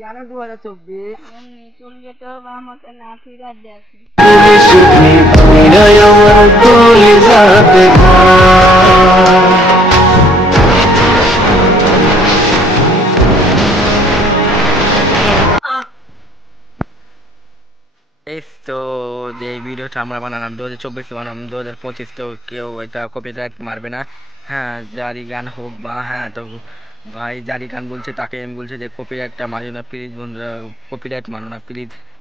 কেন 2024 চলে যেতে হবে আমাকে না ফিরার দেখে এই তো এই ভিডিওটা আমরা বানালাম 2024 বানালাম 2025 তো কেউ এটা কপিরাইট মারবে না। হ্যাঁ জারি গান হোক বা হ্যাঁ তো ভাই জারি গান বলছে তাকে আমি বলছি যে কপিরাইটটা মারিও না প্লিজ বন্ধুরা, কপিরাইট মারো না প্লিজ।